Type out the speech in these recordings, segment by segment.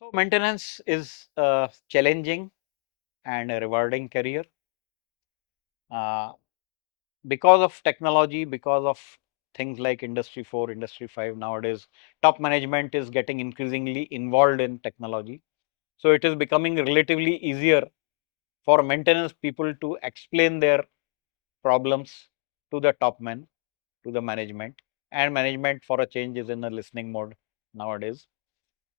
So maintenance is a challenging and a rewarding career. Uh, because of technology, because of things like Industry 4, Industry 5 nowadays, top management is getting increasingly involved in technology. So it is becoming relatively easier for maintenance people to explain their problems to the top men, to the management, and management for a change is in a listening mode nowadays.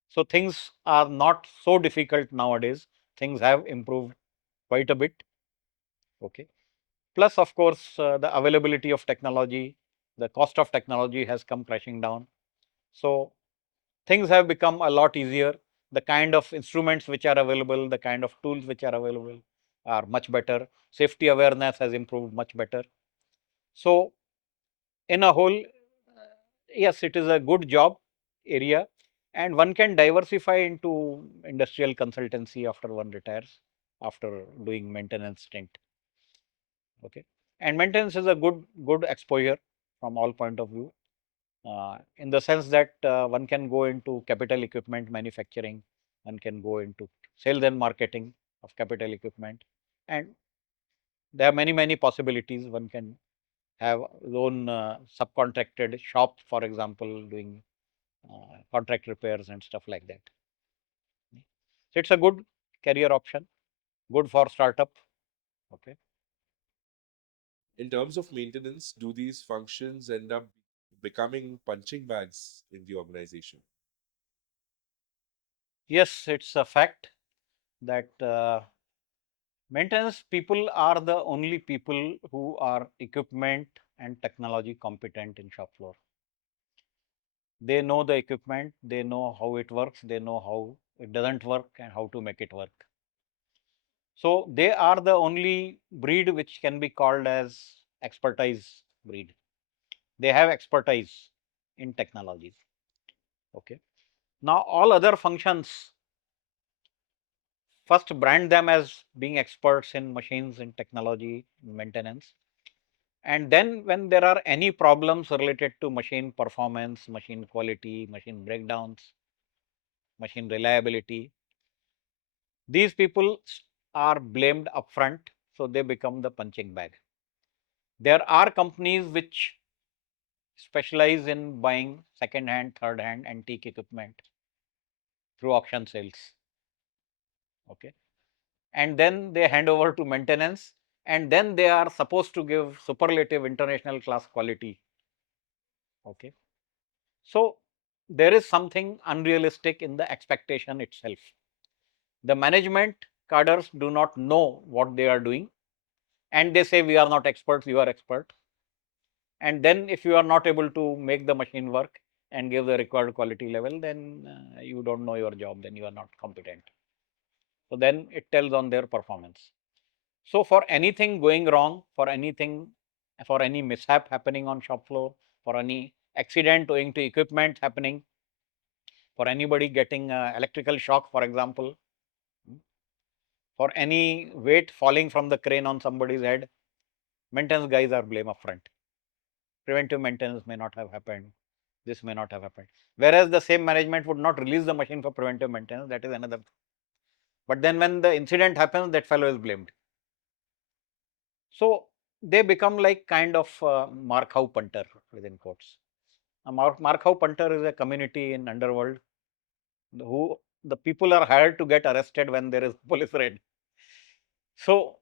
So things are not so difficult nowadays. Things have improved quite a bit. Okay. Plus, of course, the availability of technology, the cost of technology has come crashing down. So things have become a lot easier. The kind of instruments which are available, the kind of tools which are available are much better. Safety awareness has improved much better. So in a whole, yes, it is a good job area, and one can diversify into industrial consultancy after one retires, after doing maintenance stint. Okay, and maintenance is a good exposure from all point of view, in the sense that one can go into capital equipment manufacturing, one can go into sales and marketing of capital equipment, and there are many possibilities. One can have his own subcontracted shop, for example, doing contract repairs and stuff like that. So it's a good career option, good for startup. Okay. In terms of maintenance, do these functions end up becoming punching bags in the organization? Yes, it's a fact that maintenance people are the only people who are equipment and technology competent in shop floor. They know the equipment, they know how it works, they know how it doesn't work and how to make it work. So they are the only breed which can be called as expertise breed. They have expertise in technologies. Okay. Now all other functions, first brand them as being experts in machines, in technology, maintenance. And then when there are any problems related to machine performance, machine quality, machine breakdowns, machine reliability, these people are blamed upfront, so they become the punching bag. There are companies which specialize in buying second hand, third hand, antique equipment through auction sales. Okay. And then they hand over to maintenance, and then they are supposed to give superlative international class quality. Okay. So there is something unrealistic in the expectation itself. The management cadres do not know what they are doing, and they say we are not experts, you are expert. And then if you are not able to make the machine work and give the required quality level, then you don't know your job, then you are not competent. So then it tells on their performance. So for anything going wrong, for anything, for any mishap happening on shop floor, for any accident owing to equipment happening, for anybody getting electrical shock, for example, for any weight falling from the crane on somebody's head, maintenance guys are blame upfront. Preventive maintenance may not have happened. This may not have happened. Whereas the same management would not release the machine for preventive maintenance. That is another thing. But then when the incident happens, that fellow is blamed. So they become like kind of Markov punter within quotes. A Markov punter is a community in underworld who the people are hired to get arrested when there is police raid. So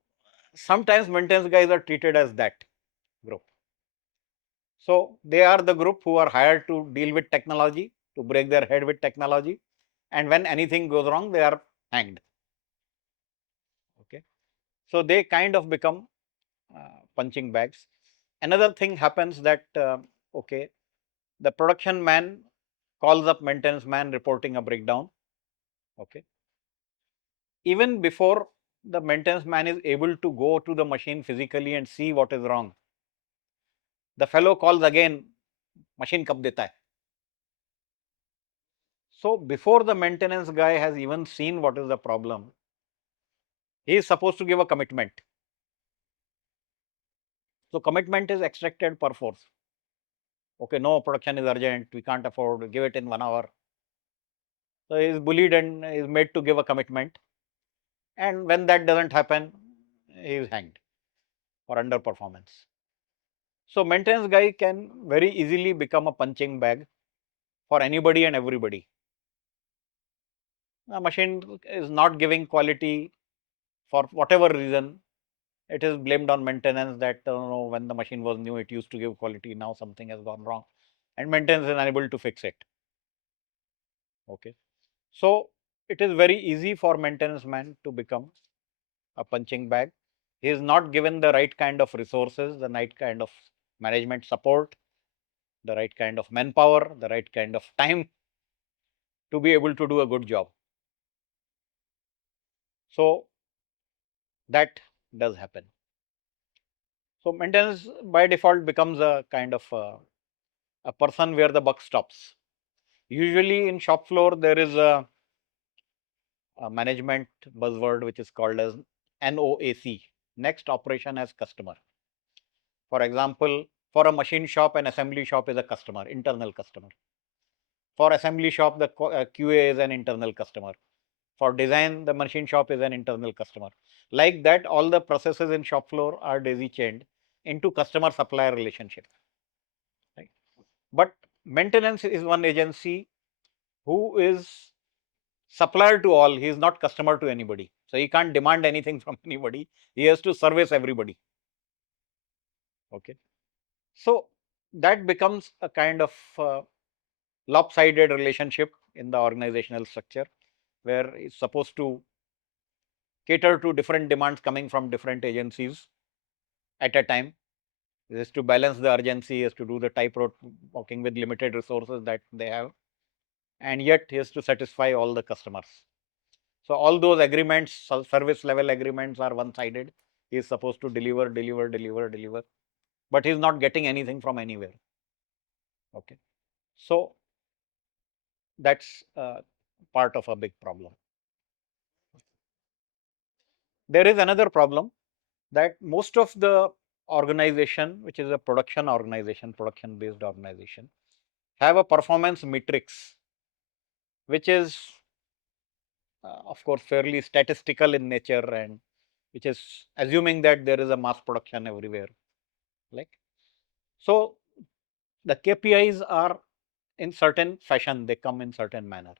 sometimes maintenance guys are treated as that group. So they are the group who are hired to deal with technology, to break their head with technology, and when anything goes wrong, they are hanged. Okay, so they kind of become punching bags. Another thing happens that okay, the production man calls up maintenance man reporting a breakdown. Okay, even before the maintenance man is able to go to the machine physically and see what is wrong, the fellow calls again, machine kab deta hai. So before the maintenance guy has even seen what is the problem, he is supposed to give a commitment. So commitment is extracted per force. Okay, no, production is urgent, we can't afford, give it in 1 hour. So he is bullied and is made to give a commitment. And when that doesn't happen, he is hanged for underperformance. So maintenance guy can very easily become a punching bag for anybody and everybody. A machine is not giving quality for whatever reason. It is blamed on maintenance that when the machine was new, it used to give quality. Now something has gone wrong, and maintenance is unable to fix it. Okay, so it is very easy for maintenance man to become a punching bag. He is not given the right kind of resources, the right kind of management support, the right kind of manpower, the right kind of time to be able to do a good job. So that does happen. So maintenance by default becomes a kind of a person where the buck stops. Usually in shop floor there is a management buzzword which is called as NOAC, next operation as customer. For example, for a machine shop, an assembly shop is a customer, internal customer. For assembly shop, the QA is an internal customer. For design, the machine shop is an internal customer. Like that, all the processes in shop floor are daisy chained into customer supplier relationship. Right? But maintenance is one agency who is supplier to all. He is not customer to anybody. So he can't demand anything from anybody. He has to service everybody. Okay. So that becomes a kind of lopsided relationship in the organizational structure where it's supposed to cater to different demands coming from different agencies at a time. It is to balance the urgency, is to do the tightrope walking with limited resources that they have, and yet he has to satisfy all the customers. So all those agreements, service level agreements are one-sided. He is supposed to deliver, deliver, deliver, deliver, but he is not getting anything from anywhere. Okay, so that's part of a big problem. There is another problem that most of the organization, which is a production organization, production based organization, have a performance matrix, which is of course fairly statistical in nature, and which is assuming that there is a mass production everywhere. Like, so the KPIs are in certain fashion, they come in certain manner.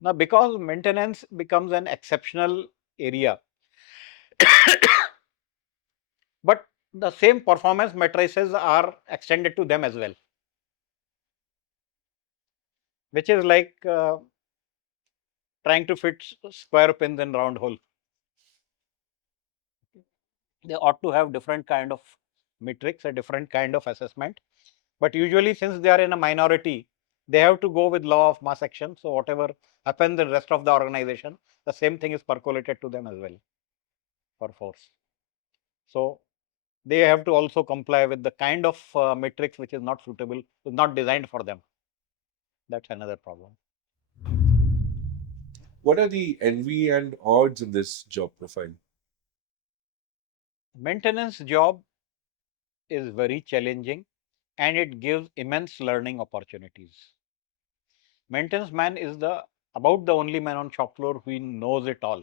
Now, because maintenance becomes an exceptional area, but the same performance matrices are extended to them as well, which is like trying to fit square pins in round hole. They ought to have different kind of metrics, a different kind of assessment, but usually since they are in a minority, they have to go with law of mass action. So whatever happens in the rest of the organization, the same thing is percolated to them as well for force. So they have to also comply with the kind of matrix which is not suitable, is not designed for them. That's another problem. What are the envy and odds in this job profile? Maintenance job is very challenging and it gives immense learning opportunities. Maintenance man is the about the only man on shop floor who knows it all,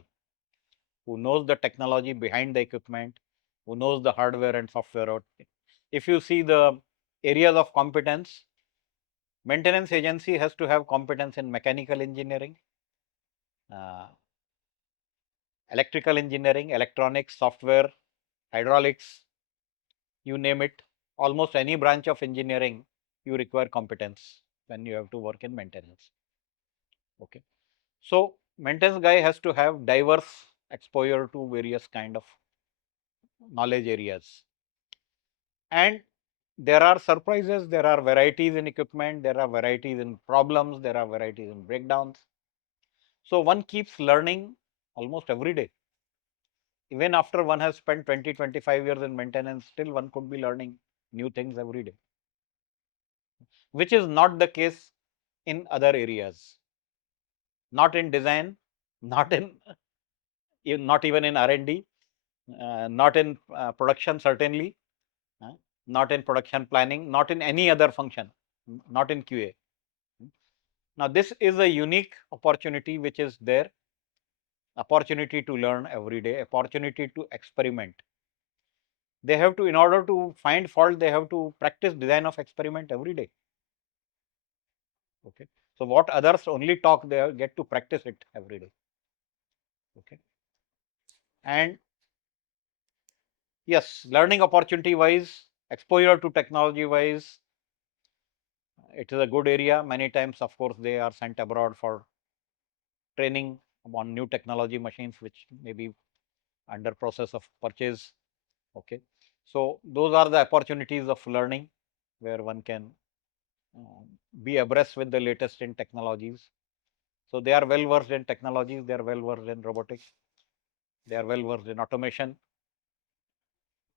who knows the technology behind the equipment, who knows the hardware and software out. If you see the areas of competence, maintenance agency has to have competence in mechanical engineering, uh, electrical engineering, electronics, software, hydraulics, you name it. Almost any branch of engineering, you require competence when you have to work in maintenance. Okay. So maintenance guy has to have diverse exposure to various kind of knowledge areas. And there are surprises, there are varieties in equipment, there are varieties in problems, there are varieties in breakdowns. So one keeps learning almost every day. Even after one has spent 20, 25 years in maintenance, still one could be learning new things every day, which is not the case in other areas. Not in design, not not even in R&D, not in production certainly, uh, not in production planning, not in any other function, not in QA. Now, this is a unique opportunity which is there, opportunity to learn every day, opportunity to experiment. They have to, in order to find fault, they have to practice design of experiment every day. Okay. So, what others only talk, they get to practice it every day. Okay. And yes, learning opportunity wise, exposure to technology wise, it is a good area. Many times, of course, they are sent abroad for training on new technology machines, which may be under process of purchase. Okay. So, those are the opportunities of learning where one can uh, be abreast with the latest in technologies. So, they are well versed in technologies, they are well versed in robotics, they are well versed in automation.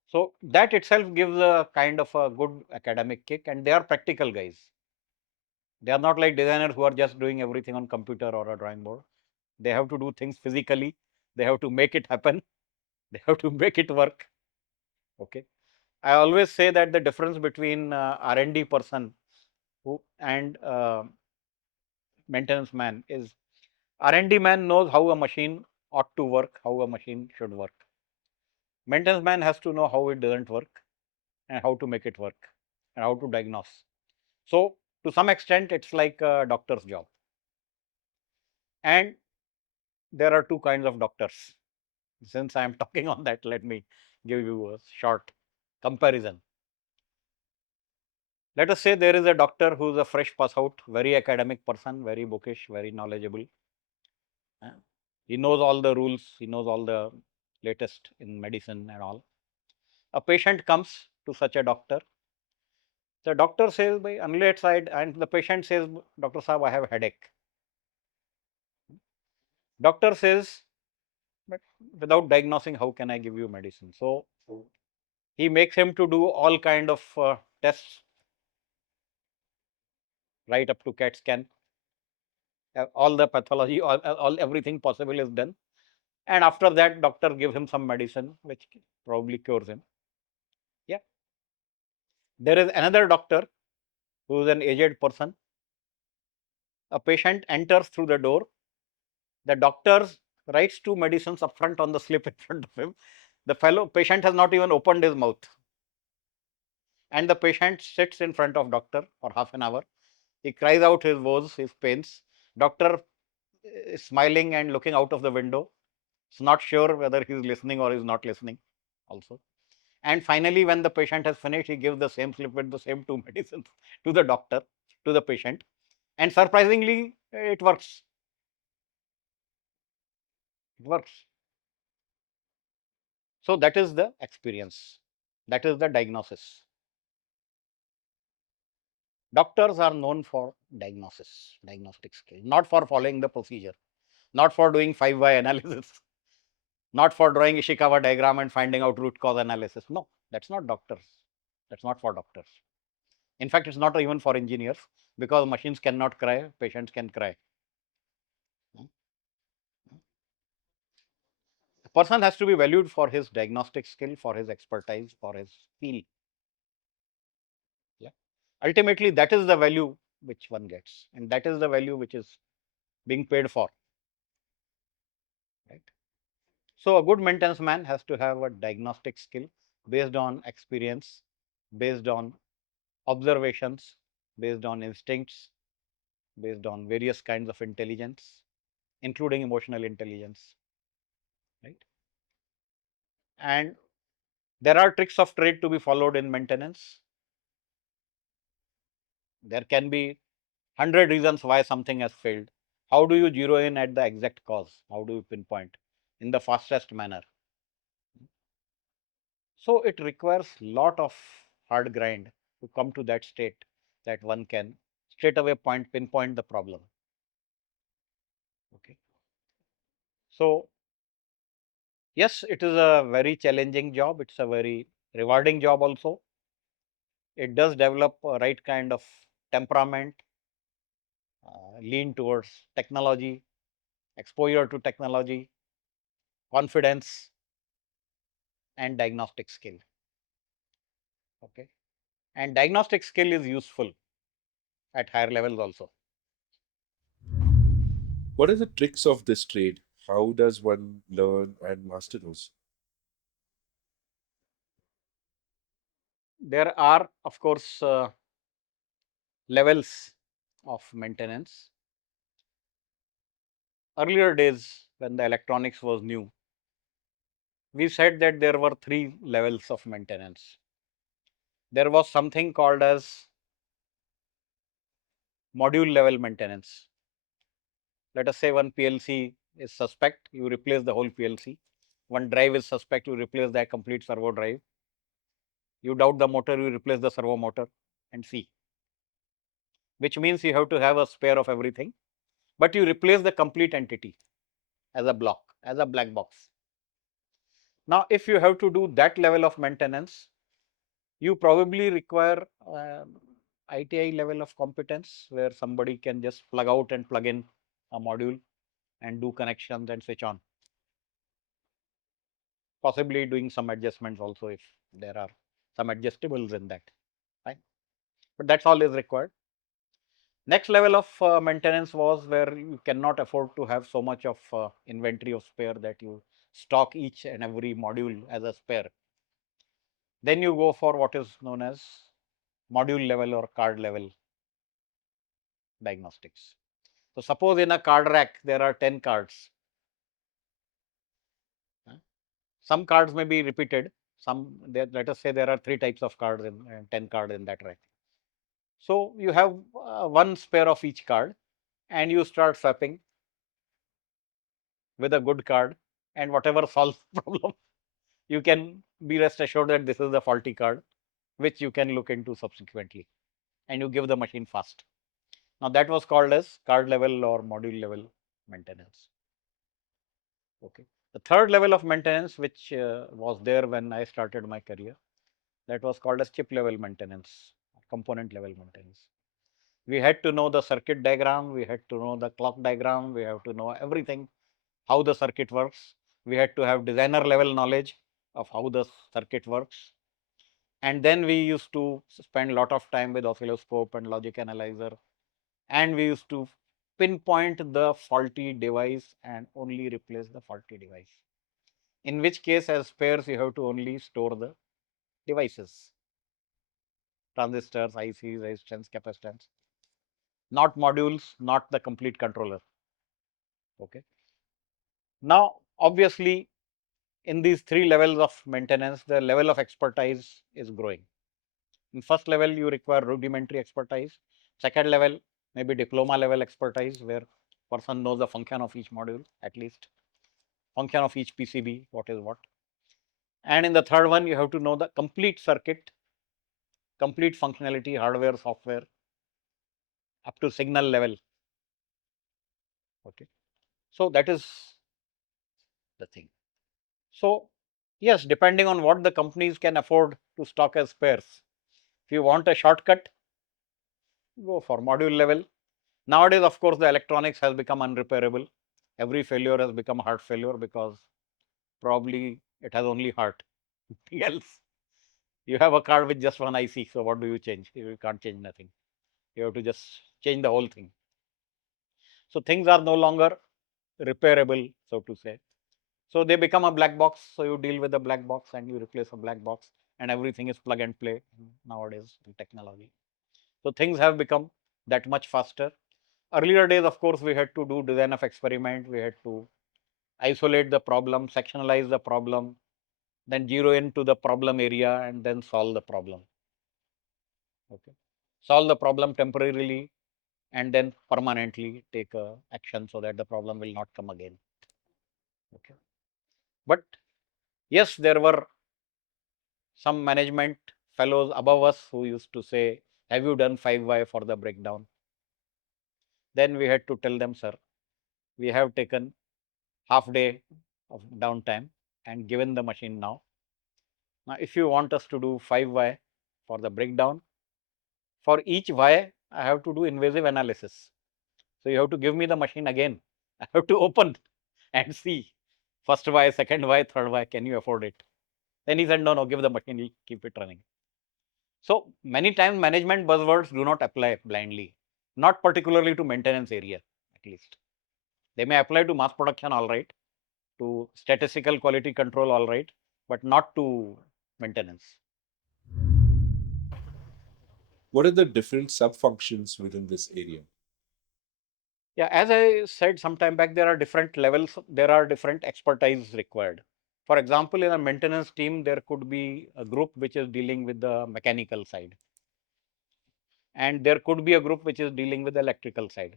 So, that itself gives a kind of a good academic kick, and they are practical guys. They are not like designers who are just doing everything on computer or a drawing board. They have to do things physically, they have to make it happen, they have to make it work. Okay. I always say that the difference between R&D person who and maintenance man is R&D man knows how a machine ought to work, how a machine should work. Maintenance man has to know how it doesn't work and how to make it work and how to diagnose. So, to some extent, it's like a doctor's job. And there are two kinds of doctors. Since I am talking on that, let me give you a short comparison. Let us say there is a doctor who is a fresh pass out, very academic person, very bookish, very knowledgeable. He knows all the rules, he knows all the latest in medicine and all. A patient comes to such a doctor. The doctor says, by unlate side, and the patient says, Doctor Saab, I have a headache. Doctor says, but without diagnosing, how can I give you medicine? So he makes him to do all kind of tests, right up to CAT scan. All the pathology, all everything possible is done. And after that, doctor gives him some medicine, which probably cures him. Yeah. There is another doctor who is an aged person. A patient enters through the door. The doctor writes two medicines up front on the slip in front of him. The fellow patient has not even opened his mouth. And the patient sits in front of doctor for half an hour. He cries out his woes, his pains. Doctor is smiling and looking out of the window. Is not sure whether he is listening or is not listening also. And finally, when the patient has finished, he gives the same slip with the same two medicines to the doctor, to the patient. And surprisingly, it works. It works. So that is the experience. That is the diagnosis. Doctors are known for diagnosis, diagnostic skill, not for following the procedure, not for doing 5Y analysis, not for drawing Ishikawa diagram and finding out root cause analysis. No, that's not doctors. That's not for doctors. In fact, it's not even for engineers because machines cannot cry, patients can cry. A person has to be valued for his diagnostic skill, for his expertise, for his feel. Yeah. Ultimately, that is the value which one gets, and that is the value which is being paid for. Right. So, a good maintenance man has to have a diagnostic skill based on experience, based on observations, based on instincts, based on various kinds of intelligence, including emotional intelligence. Right. And there are tricks of trade to be followed in maintenance. There can be 100 reasons why something has failed. How do you zero in at the exact cause? How do you pinpoint in the fastest manner? So it requires lot of hard grind to come to that state that one can straight away pinpoint the problem. Okay. So yes, it is a very challenging job. It's a very rewarding job also. It does develop a right kind of temperament, lean towards technology, exposure to technology, confidence, and diagnostic skill. Okay. And diagnostic skill is useful at higher levels also. What are the tricks of this trade? How does one learn and master those? There are, of course, levels of maintenance. Earlier days, when the electronics was new, we said that there were three levels of maintenance. There was something called as module level maintenance. Let us say one PLC is suspect, you replace the whole PLC. One drive is suspect, you replace that complete servo drive. You doubt the motor, you replace the servo motor and see. Which means you have to have a spare of everything, but you replace the complete entity as a block, as a black box. Now, if you have to do that level of maintenance, you probably require ITI level of competence where somebody can just plug out and plug in a module and do connections and switch on. Possibly doing some adjustments also if there are some adjustables in that, right? But that's all is required. Next level of maintenance was where you cannot afford to have so much of inventory of spare that you stock each and every module as a spare. Then you go for what is known as module level or card level diagnostics. So suppose in a card rack there are 10 cards. Some cards may be repeated. Some let us say there are 3 types of cards in 10 cards in that rack. So you have one spare of each card, and you start swapping with a good card, and whatever solves the problem, you can be rest assured that this is the faulty card, which you can look into subsequently, and you give the machine fast. Now that was called as card level or module level maintenance. Okay. The third level of maintenance, which was there when I started my career, that was called as chip level maintenance, component level maintenance. We had to know the circuit diagram, we had to know the clock diagram, we have to know everything, how the circuit works. We had to have designer level knowledge of how the circuit works. And then we used to spend a lot of time with oscilloscope and logic analyzer, and we used to pinpoint the faulty device and only replace the faulty device. In which case, as spares, you have to only store the devices, transistors, ICs, resistance, capacitance, not modules, not the complete controller. Okay. Now, obviously, in these three levels of maintenance, the level of expertise is growing. In first level, you require rudimentary expertise. Second level, maybe diploma level expertise, where person knows the function of each module, at least function of each PCB, what is what. And in the third one, you have to know the complete circuit, complete functionality, hardware, software, up to signal level. Okay. So that is the thing. So yes, depending on what the companies can afford to stock as spares. If you want a shortcut, go for module level. Nowadays, of course, the electronics has become unrepairable. Every failure has become a heart failure because probably it has only heart. Nothing else. You have a car with just one IC, so what do you change? You can't change nothing. You have to just change the whole thing. So things are no longer repairable, so to say. So they become a black box. So you deal with a black box and you replace a black box, and everything is plug and play nowadays in technology. So things have become that much faster. Earlier days, of course, we had to do design of experiment. We had to isolate the problem, sectionalize the problem, then zero into the problem area and then solve the problem. Okay. Solve the problem temporarily and then permanently take action so that the problem will not come again. Okay. But yes, there were some management fellows above us who used to say, have you done 5Y for the breakdown? Then we had to tell them, sir, we have taken half day of downtime and given the machine now. Now, if you want us to do 5Y for the breakdown, for each Y, I have to do invasive analysis. So you have to give me the machine again. I have to open and see first Y, second Y, third Y, can you afford it? Then he said, no, no, give the machine, he'll keep it running. So many times management buzzwords do not apply blindly, not particularly to maintenance area, at least. They may apply to mass production, all right, to statistical quality control, all right, but not to maintenance. What are the different sub functions within this area? Yeah, as I said some time back, there are different levels, there are different expertise required. For example, in a maintenance team, there could be a group which is dealing with the mechanical side, and there could be a group which is dealing with the electrical side.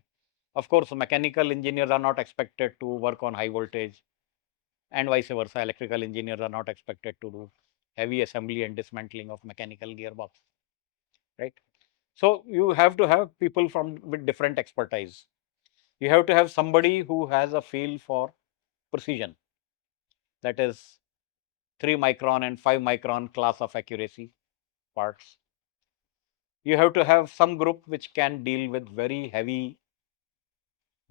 Of course, mechanical engineers are not expected to work on high voltage, and vice versa. Electrical engineers are not expected to do heavy assembly and dismantling of mechanical gearbox, right? So you have to have people from with different expertise. You have to have somebody who has a feel for precision, that is 3 micron and 5 micron class of accuracy parts. You have to have some group which can deal with very heavy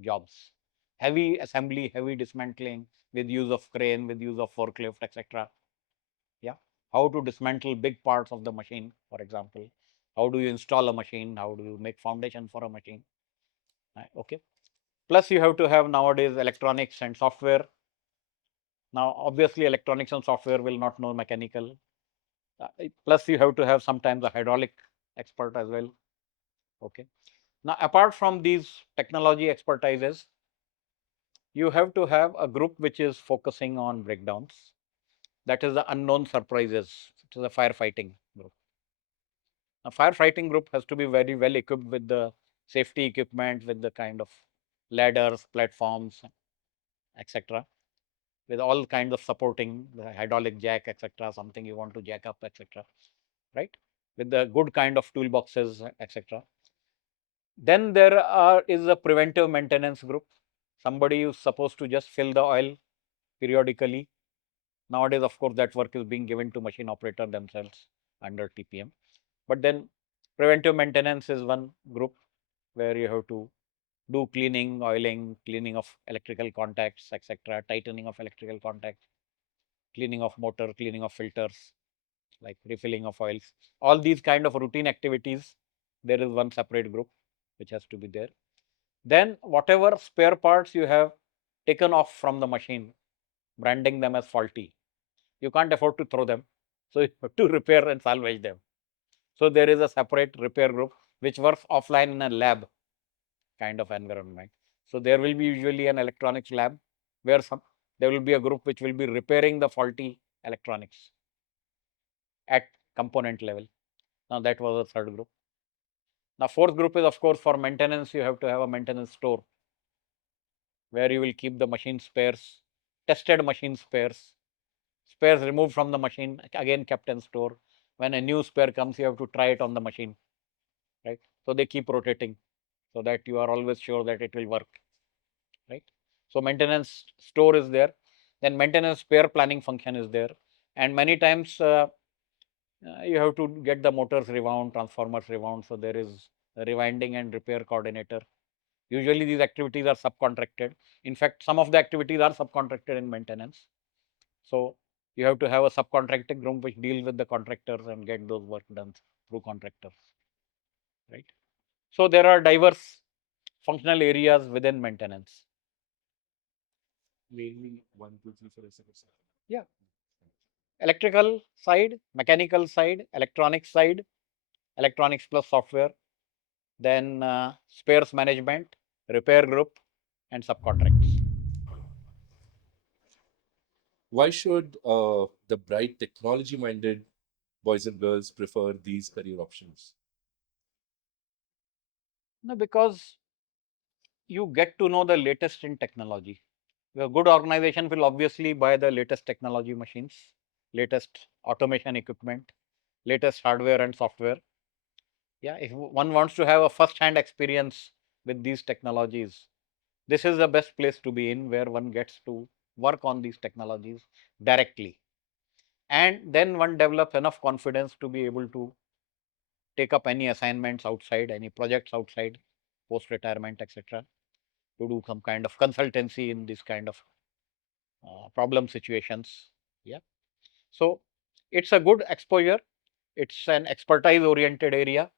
jobs, heavy assembly, heavy dismantling with use of crane, with use of forklift, etc. Yeah, how to dismantle big parts of the machine, for example. How do you install a machine? How do you make foundation for a machine? Okay. Plus, you have to have nowadays electronics and software. Now, obviously, electronics and software will not know mechanical. Plus, you have to have sometimes a hydraulic expert as well. Okay. Now, apart from these technology expertises, you have to have a group which is focusing on breakdowns. That is the unknown surprises. It is a firefighting group. A firefighting group has to be very well equipped with the safety equipment, with the kind of ladders, platforms, etc., with all kinds of supporting the hydraulic jack, etc., something you want to jack up, etc., right? With the good kind of toolboxes, etc. Then is a preventive maintenance group. Somebody is supposed to just fill the oil periodically. Nowadays, of course, that work is being given to machine operator themselves under TPM. But then preventive maintenance is one group where you have to do cleaning, oiling, cleaning of electrical contacts, etc., tightening of electrical contacts, cleaning of motor, cleaning of filters, like refilling of oils. All these kind of routine activities, there is one separate group which has to be there. Then whatever spare parts you have taken off from the machine, branding them as faulty, you can't afford to throw them. So you have to repair and salvage them. So there is a separate repair group which works offline in a lab kind of environment. So there will be usually an electronics lab where there will be a group which will be repairing the faulty electronics at component level. Now that was a third group. Now fourth group is of course for maintenance. You have to have a maintenance store where you will keep the machine spares, tested machine spares, spares removed from the machine, again kept in store. When a new spare comes, you have to try it on the machine, right? So they keep rotating so that you are always sure that it will work, right? So maintenance store is there. Then maintenance spare planning function is there. And many times you have to get the motors rewound, transformers rewound. So there is a rewinding and repair coordinator. Usually these activities are subcontracted. In fact, some of the activities are subcontracted in maintenance. So you have to have a subcontracting group which deals with the contractors and get those work done through contractors, right? So there are diverse functional areas within maintenance. Mainly 1, 2, 3, 4, 5, 6. Yeah, electrical side, mechanical side, electronics side, electronics plus software, then spares management, repair group, and subcontracts. Why should the bright technology minded boys and girls prefer these career options? No, because you get to know the latest in technology. A good organization will obviously buy the latest technology machines, latest automation equipment, latest hardware and software. Yeah, if one wants to have a first hand experience with these technologies, this is the best place to be in, where one gets to work on these technologies directly. And then one develops enough confidence to be able to take up any assignments outside, any projects outside, post retirement, etc., to do some kind of consultancy in this kind of problem situations. Yeah. So it's a good exposure. It's an expertise oriented area.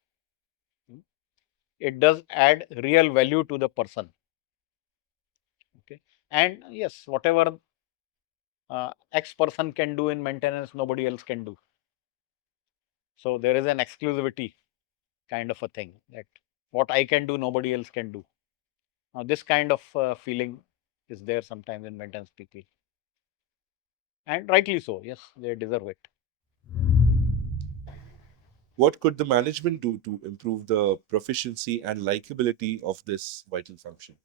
It does add real value to the person. Okay. And yes, whatever X person can do in maintenance, nobody else can do. So there is an exclusivity kind of a thing, that what I can do, nobody else can do. Now, this kind of feeling is there sometimes in maintenance people, and rightly so. Yes, they deserve it. What could the management do to improve the proficiency and likability of this vital function?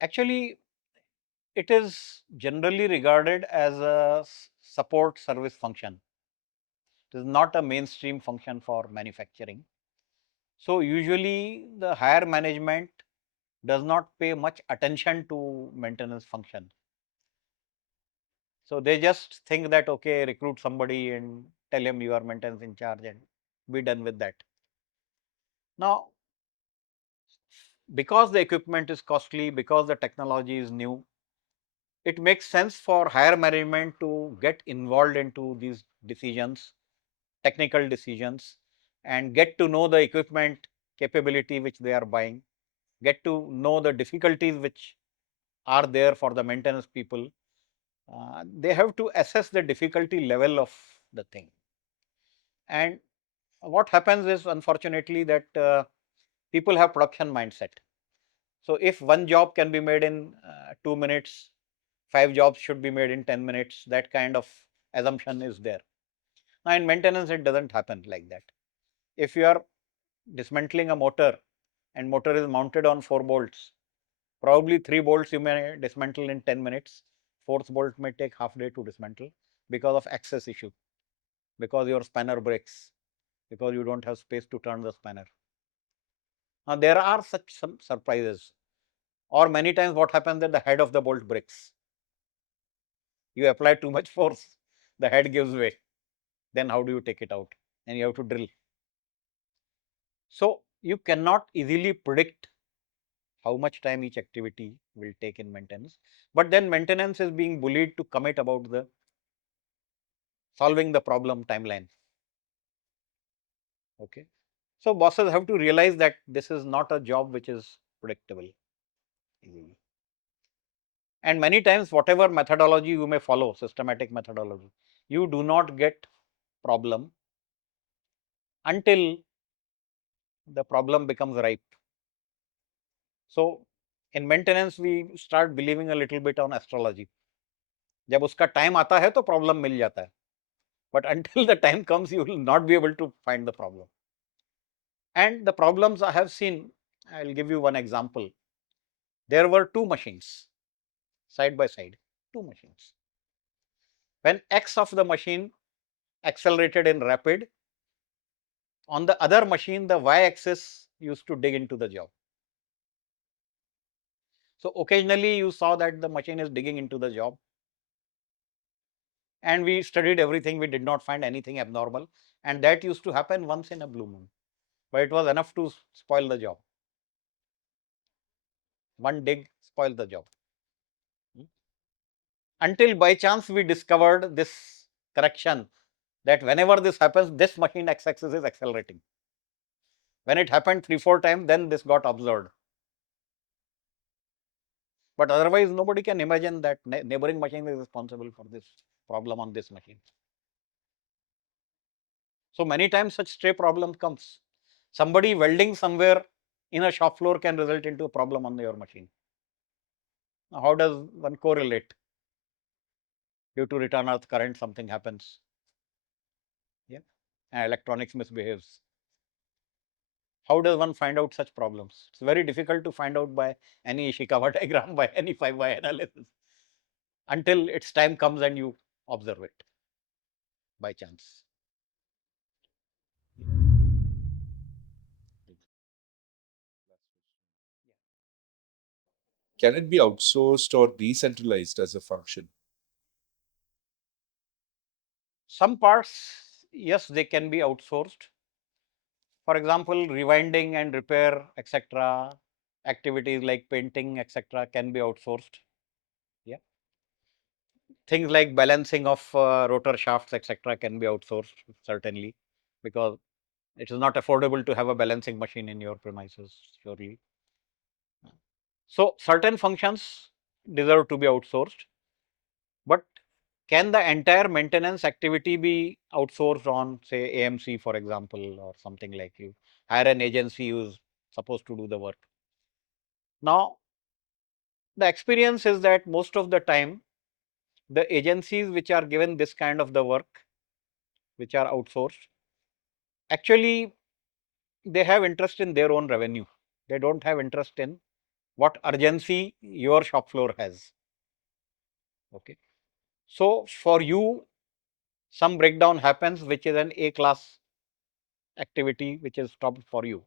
Actually, it is generally regarded as a support service function. It is not a mainstream function for manufacturing. So usually the higher management does not pay much attention to maintenance function. So they just think that, okay, recruit somebody and tell him you are maintenance in charge and be done with that. Now, because the equipment is costly, because the technology is new, it makes sense for higher management to get involved into these decisions, technical decisions, and get to know the equipment capability which they are buying, get to know the difficulties which are there for the maintenance people. They have to assess the difficulty level of the thing. And what happens is, unfortunately, that people have production mindset. So if one job can be made in 2 minutes, five jobs should be made in 10 minutes. That kind of assumption is there. Now in maintenance, it doesn't happen like that. If you are dismantling a motor and motor is mounted on 4 bolts, probably 3 bolts you may dismantle in 10 minutes. Fourth bolt may take half day to dismantle because of access issue, because your spanner breaks, because you don't have space to turn the spanner. Now there are such some surprises, or many times what happens that the head of the bolt breaks. You apply too much force, the head gives way. Then how do you take it out? And you have to drill. So you cannot easily predict how much time each activity will take in maintenance. But then maintenance is being bullied to commit about the solving the problem timeline. Okay. So bosses have to realize that this is not a job which is predictable easily. And many times, whatever methodology you may follow, systematic methodology, you do not get problem until the problem becomes ripe. So in maintenance, we start believing a little bit on astrology. जब उसका time आता है तो problem मिल जाता है. But until the time comes, you will not be able to find the problem. And the problems I have seen, I will give you one example. There were two machines side by side, two machines. When X of the machine accelerated in rapid, on the other machine, the Y axis used to dig into the job. So occasionally you saw that the machine is digging into the job, and we studied everything. We did not find anything abnormal, and that used to happen once in a blue moon, but it was enough to spoil the job. One dig spoiled the job. Until by chance we discovered this correction, that whenever this happens, this machine X axis is accelerating. When it happened 3-4 times, then this got observed. But otherwise, nobody can imagine that neighboring machine is responsible for this problem on this machine. So many times such stray problem comes. Somebody welding somewhere in a shop floor can result into a problem on your machine. Now, how does one correlate? Due to return earth current, something happens. Yeah, and electronics misbehaves. How does one find out such problems? It's very difficult to find out by any Ishikawa diagram, by any 5Y analysis, until its time comes and you observe it by chance. Can it be outsourced or decentralized as a function? Some parts, yes, they can be outsourced. For example, rewinding and repair, etc., activities like painting, etc., can be outsourced. Yeah. Things like balancing of rotor shafts, etc., can be outsourced, certainly, because it is not affordable to have a balancing machine in your premises, surely. So certain functions deserve to be outsourced, but can the entire maintenance activity be outsourced on, say, AMC, for example, or something like you hire an agency who's supposed to do the work? Now, the experience is that most of the time, the agencies which are given this kind of the work, which are outsourced, actually they have interest in their own revenue. They don't have interest in what urgency your shop floor has. Okay. So for you, some breakdown happens, which is an A class activity, which is stopped for you.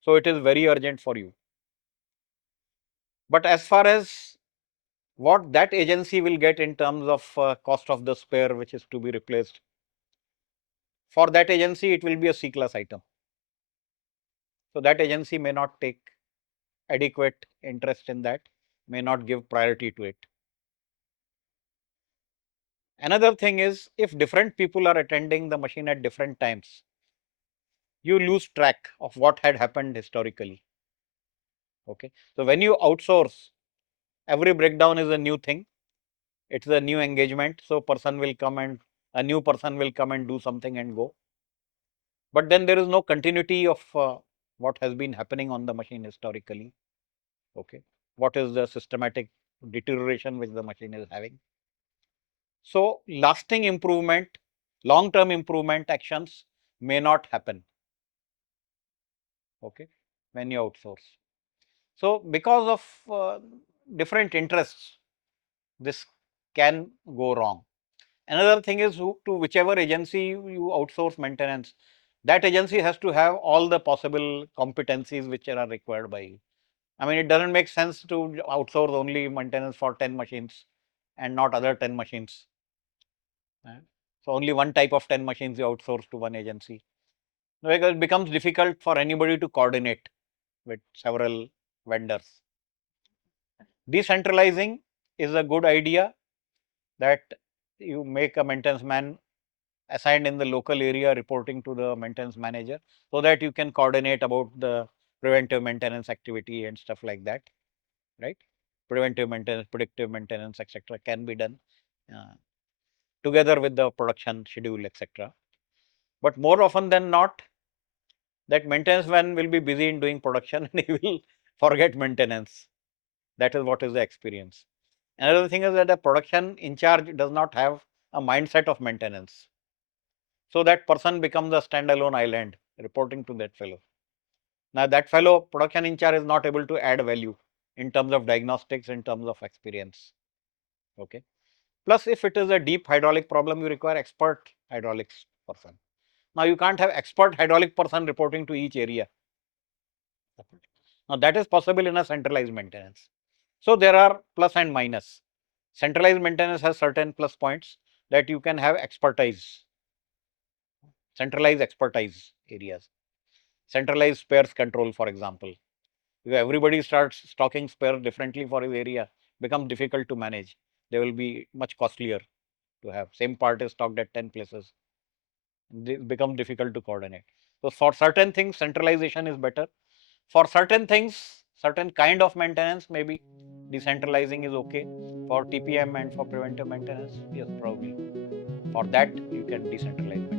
So it is very urgent for you. But as far as what that agency will get in terms of cost of the spare, which is to be replaced, for that agency, it will be a C class item. So that agency may not take adequate interest in that, may not give priority to it. Another thing is, if different people are attending the machine at different times, you lose track of what had happened historically. Okay. So when you outsource, every breakdown is a new thing. It's a new engagement. So person will come and a new person will come and do something and go. But then there is no continuity of what has been happening on the machine historically. Okay. What is the systematic deterioration which the machine is having? So lasting improvement, long-term improvement actions may not happen. Okay. When you outsource. So because of different interests, this can go wrong. Another thing is to whichever agency you outsource maintenance, that agency has to have all the possible competencies which are required by you. I mean, it doesn't make sense to outsource only maintenance for 10 machines and not other 10 machines. So only one type of 10 machines you outsource to one agency. Because it becomes difficult for anybody to coordinate with several vendors. Decentralizing is a good idea, that you make a maintenance man assigned in the local area reporting to the maintenance manager, so that you can coordinate about the preventive maintenance activity and stuff like that, right? Preventive maintenance, predictive maintenance, etc., can be done uh, together with the production schedule, etc. But more often than not, that maintenance man will be busy in doing production and he will forget maintenance. That is what is the experience. Another thing is that the production in charge does not have a mindset of maintenance. So that person becomes a standalone island reporting to that fellow. Now that fellow production in charge is not able to add value in terms of diagnostics, in terms of experience. Okay. Plus, if it is a deep hydraulic problem, you require expert hydraulics person. Now you can't have expert hydraulic person reporting to each area. Now that is possible in a centralized maintenance. So there are plus and minus. Centralized maintenance has certain plus points, that you can have expertise, centralized expertise areas, centralized spares control, for example. If everybody starts stocking spares differently for his area, becomes difficult to manage. They will be much costlier to have. Same part is stocked at 10 places. They become difficult to coordinate. So for certain things, centralization is better. For certain things, certain kind of maintenance, maybe decentralizing is okay. For TPM and for preventive maintenance, yes, probably. For that, you can decentralize maintenance.